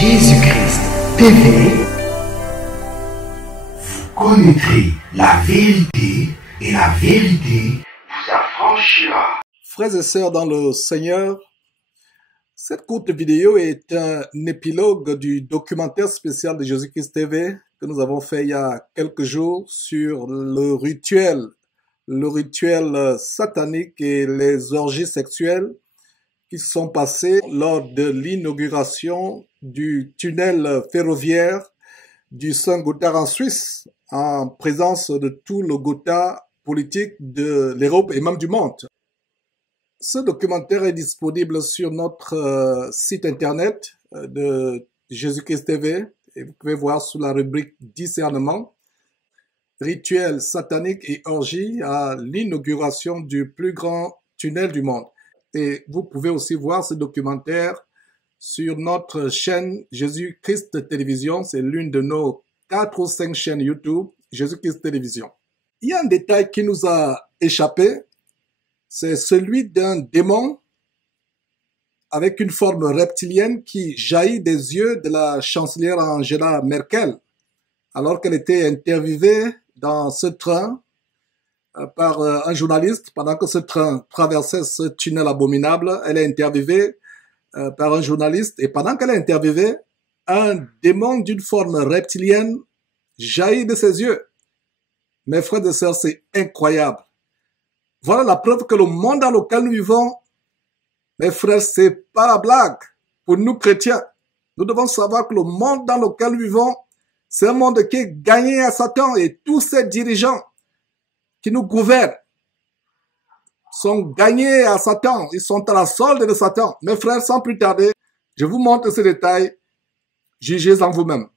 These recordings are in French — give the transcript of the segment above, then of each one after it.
Jésus-Christ TV, vous connaîtrez la vérité et la vérité vous affranchira. Frères et sœurs dans le Seigneur, cette courte vidéo est un épilogue du documentaire spécial de Jésus-Christ TV que nous avons fait il y a quelques jours sur le rituel satanique et les orgies sexuelles qui se sont passées lors de l'inauguration du tunnel ferroviaire du Saint-Gothard en Suisse, en présence de tout le Gotha politique de l'Europe et même du monde. Ce documentaire est disponible sur notre site internet de Jésus-Christ TV et vous pouvez voir sous la rubrique discernement, rituel satanique et orgie à l'inauguration du plus grand tunnel du monde. Et vous pouvez aussi voir ce documentaire sur notre chaîne Jésus-Christ Télévision. C'est l'une de nos 4 ou 5 chaînes YouTube, Jésus-Christ Télévision. Il y a un détail qui nous a échappé, c'est celui d'un démon avec une forme reptilienne qui jaillit des yeux de la chancelière Angela Merkel alors qu'elle était interviewée dans ce train par un journaliste. Pendant que ce train traversait ce tunnel abominable, elle est interviewée par un journaliste et pendant qu'elle est interviewée, un démon d'une forme reptilienne jaillit de ses yeux. Mes frères et sœurs, c'est incroyable. Voilà la preuve que le monde dans lequel nous vivons, mes frères, c'est pas la blague. Pour nous chrétiens, nous devons savoir que le monde dans lequel nous vivons, c'est un monde qui est gagné à Satan et tous ces dirigeants qui nous gouvernent sont gagnés à Satan. Ils sont à la solde de Satan. Mes frères, sans plus tarder, je vous montre ces détails. Jugez en vous-même.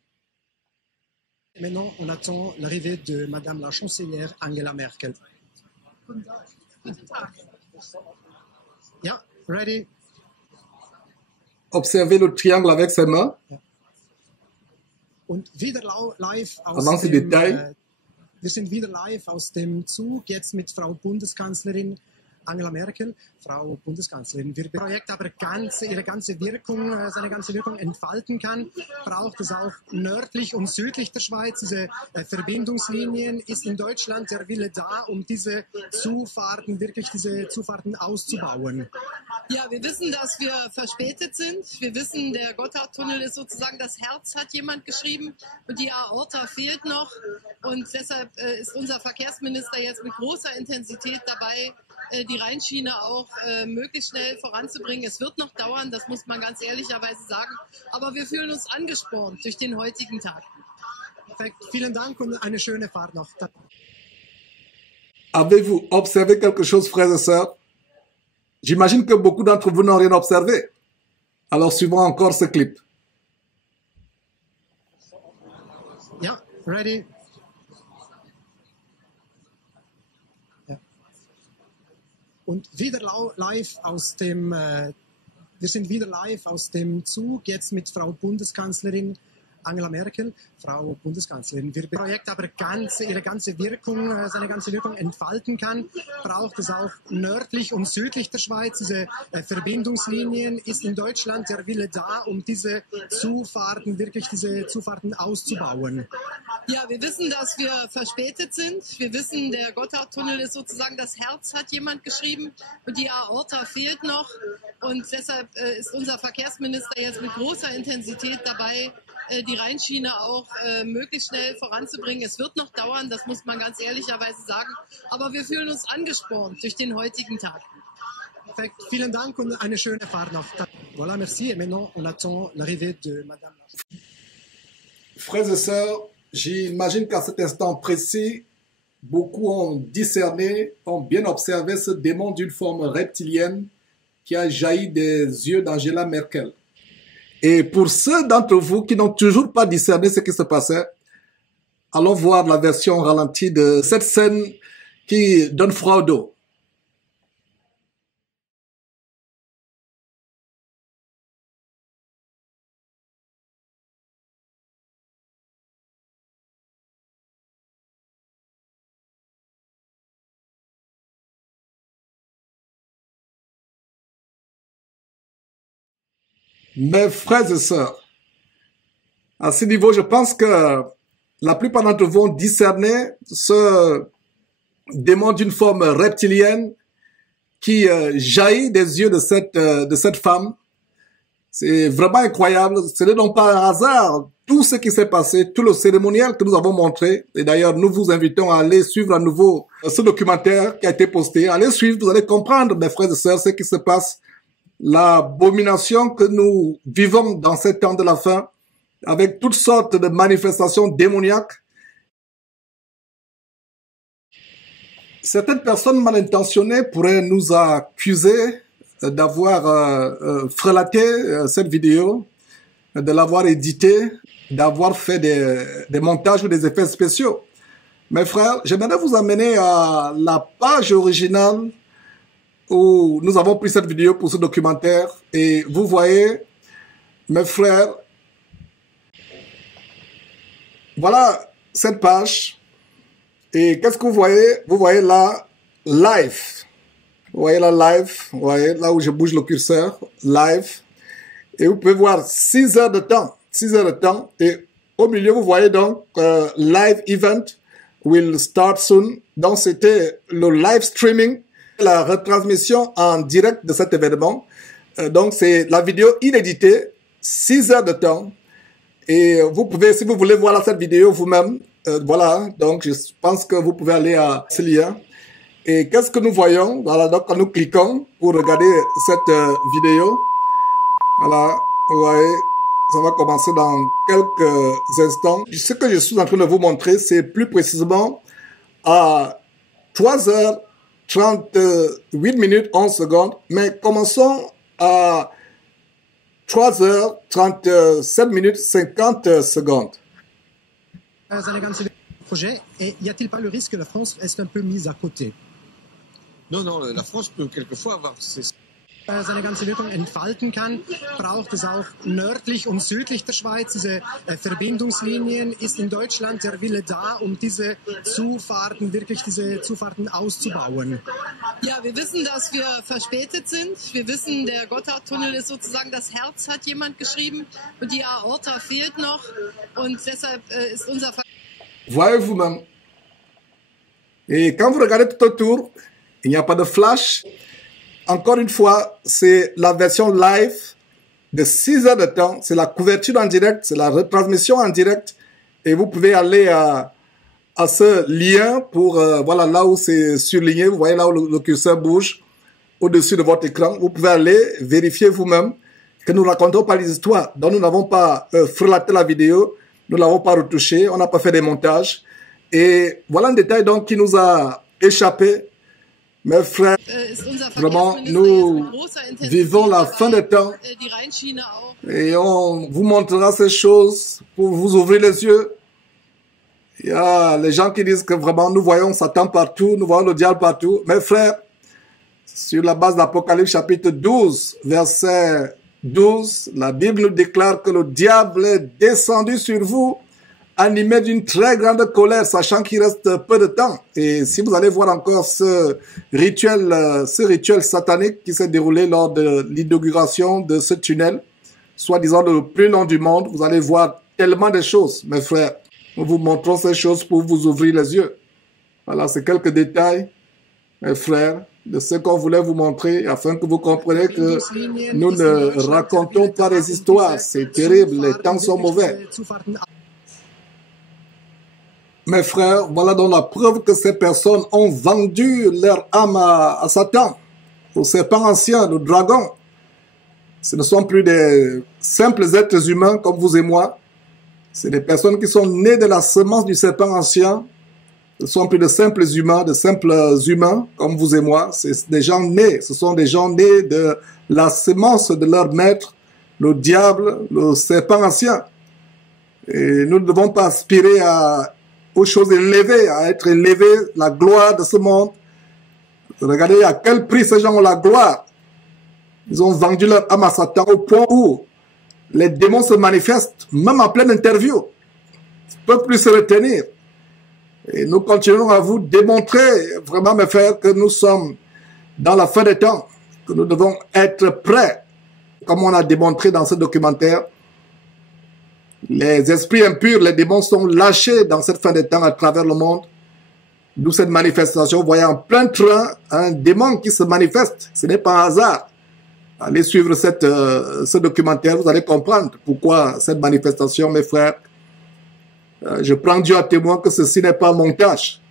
Maintenant, on attend l'arrivée de Madame la chancelière Angela Merkel. Yeah, ready. Observez le triangle avec ses mains. Und wieder live Avant ces détails. Wir sind wieder live aus dem Zug, jetzt mit Frau Bundeskanzlerin Angela Merkel. Frau Bundeskanzlerin, wir Projekt aber seine ganze Wirkung entfalten kann, braucht es auch nördlich und südlich der Schweiz. Diese Verbindungslinien ist in Deutschland der Wille da, um diese Zufahrten auszubauen. Ja, wir wissen, dass wir verspätet sind. Wir wissen, der Gotthardtunnel ist sozusagen das Herz, hat jemand geschrieben, und die Aorta fehlt noch. Und deshalb ist unser Verkehrsminister jetzt mit großer Intensität dabei, die Rheinschiene auch möglichst schnell voranzubringen. Es wird noch dauern, das muss man ganz ehrlicherweise sagen. Aber wir fühlen uns angespornt durch den heutigen Tag. Perfekt, vielen Dank und eine schöne Fahrt noch. Avez-vous observé quelque chose, frères et sœurs? J'imagine que beaucoup d'entre vous n'ont rien observé. Alors suivons encore ce clip. Ja, ready. Ja. Und wieder live wir sind wieder live aus dem Zug, jetzt mit Frau Bundeskanzlerin Angela Merkel. Frau Bundeskanzlerin, Projekt aber seine ganze Wirkung entfalten kann, braucht es auch nördlich und südlich der Schweiz. Diese Verbindungslinien ist in Deutschland der Wille da, um diese Zufahrten auszubauen. Ja, wir wissen, dass wir verspätet sind. Wir wissen, der Gotthardtunnel ist sozusagen das Herz, hat jemand geschrieben, und die Aorta fehlt noch. Und deshalb ist unser Verkehrsminister jetzt mit großer Intensität dabei, die Rheinschiene auch möglichst schnell voranzubringen. Es wird noch dauern, das muss man ganz ehrlicherweise sagen. Aber wir fühlen uns angespornt durch den heutigen Tag. Perfekt, vielen Dank und eine schöne Fahrt noch. Voilà, merci. Et maintenant, on attend l'arrivée de Madame. Frères et sœurs, j'imagine qu'à cet instant précis, beaucoup ont discerné, ont bien observé ce démon d'une forme reptilienne qui a jailli des yeux d'Angela Merkel. Et pour ceux d'entre vous qui n'ont toujours pas discerné ce qui se passait, allons voir la version ralentie de cette scène qui donne froid au dos. Mes frères et sœurs, À ce niveau, je pense que la plupart d'entre vous ont discerné ce démon d'une forme reptilienne qui jaillit des yeux de cette femme. C'est vraiment incroyable. Ce n'est donc pas un hasard. Tout ce qui s'est passé, tout le cérémonial que nous avons montré. Et d'ailleurs, nous vous invitons à aller suivre à nouveau ce documentaire qui a été posté. Allez suivre, vous allez comprendre, mes frères et sœurs, ce qui se passe. L'abomination que nous vivons dans ces temps de la fin, avec toutes sortes de manifestations démoniaques. Certaines personnes mal intentionnées pourraient nous accuser d'avoir frelaté cette vidéo, de l'avoir éditée, d'avoir fait des montages ou des effets spéciaux. Mes frères, j'aimerais vous amener à la page originale où nous avons pris cette vidéo pour ce documentaire. Et vous voyez, mes frères, voilà cette page. Et qu'est-ce que vous voyez? Vous voyez là, live. Vous voyez là, live. Vous voyez là où je bouge le curseur, live. Et vous pouvez voir 6 heures de temps. 6 heures de temps. Et au milieu, vous voyez donc live event will start soon. Donc, c'était le live streaming, la retransmission en direct de cet événement. Donc, c'est la vidéo inéditée, 6 heures de temps. Et vous pouvez, si vous voulez voir cette vidéo vous-même, voilà, donc je pense que vous pouvez aller à ce lien. Et qu'est-ce que nous voyons? Voilà, donc quand nous cliquons pour regarder cette vidéo, voilà, vous voyez, ça va commencer dans quelques instants. Ce que je suis en train de vous montrer, c'est plus précisément à 3h38 minutes 11 secondes, mais commençons à 3h37 minutes 50 secondes. Seine ganze Projet. Et y a-t-il pas le risque que la France reste un peu mise à côté? Non, non, la France peut quelquefois avoir seine ganze Wirkung entfalten kann, braucht es auch nördlich und südlich der Schweiz diese Verbindungslinien. Ist in Deutschland der Wille da, um diese Zufahrten, wirklich diese Zufahrten auszubauen? Ja, wir wissen, dass wir verspätet sind. Wir wissen, der Gotthardtunnel ist sozusagen das Herz, hat jemand geschrieben. Und die Aorta fehlt noch. Und deshalb ist unser... Voyez vous-même. Et quand vous regardez tout autour, il n'y a pas de flash. Encore une fois, c'est la version live de 6 heures de temps. C'est la couverture en direct, c'est la retransmission en direct. Et vous pouvez aller à ce lien pour, voilà, là où c'est surligné. Vous voyez là où le curseur bouge au-dessus de votre écran. Vous pouvez aller vérifier vous-même que nous ne racontons pas les histoires. Donc nous n'avons pas frelaté la vidéo, nous ne l'avons pas retouché, on n'a pas fait des montages. Et voilà un détail donc qui nous a échappé. Mes frères, vraiment, nous vivons la fin des temps et on vous montrera ces choses pour vous ouvrir les yeux. Il y a les gens qui disent que vraiment nous voyons Satan partout, nous voyons le diable partout. Mes frères, sur la base d'Apocalypse chapitre 12, verset 12, la Bible nous déclare que le diable est descendu sur vous animé d'une très grande colère, sachant qu'il reste peu de temps. Et si vous allez voir encore ce rituel satanique qui s'est déroulé lors de l'inauguration de ce tunnel, soi-disant le plus long du monde, vous allez voir tellement de choses, mes frères. Nous vous montrons ces choses pour vous ouvrir les yeux. Voilà, c'est quelques détails, mes frères, de ce qu'on voulait vous montrer, afin que vous compreniez que nous ne racontons pas des histoires. C'est terrible, les temps sont mauvais. Mes frères, voilà donc la preuve que ces personnes ont vendu leur âme à Satan, au serpent ancien, au dragon. Ce ne sont plus des simples êtres humains comme vous et moi. C'est des personnes qui sont nées de la semence du serpent ancien. Ce ne sont plus de simples humains comme vous et moi. C'est des gens nés. Ce sont des gens nés de la semence de leur maître, le diable, le serpent ancien. Et nous ne devons pas aspirer aux choses élevées, à être élevés, la gloire de ce monde. Regardez à quel prix ces gens ont la gloire. Ils ont vendu leur âme à Satan au point où les démons se manifestent, même en pleine interview. Ils ne peuvent plus se retenir. Et nous continuons à vous démontrer, vraiment mes frères, que nous sommes dans la fin des temps, que nous devons être prêts, comme on a démontré dans ce documentaire. Les esprits impurs, les démons sont lâchés dans cette fin des temps à travers le monde. D'où cette manifestation. Vous voyez en plein train un démon qui se manifeste. Ce n'est pas un hasard. Allez suivre ce documentaire, vous allez comprendre pourquoi cette manifestation, mes frères. Je prends Dieu à témoin que ceci n'est pas un montage.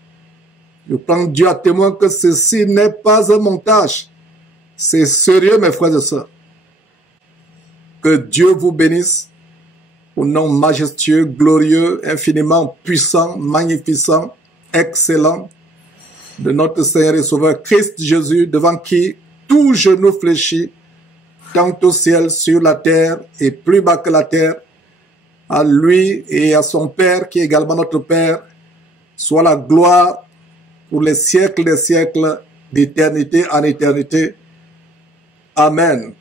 Je prends Dieu à témoin que ceci n'est pas un montage. C'est sérieux, mes frères et sœurs. Que Dieu vous bénisse au nom majestueux, glorieux, infiniment puissant, magnificent, excellent de notre Seigneur et Sauveur Christ Jésus, devant qui tout genou fléchit, tant au ciel, sur la terre et plus bas que la terre. À lui et à son Père, qui est également notre Père, soit la gloire pour les siècles des siècles, d'éternité en éternité. Amen.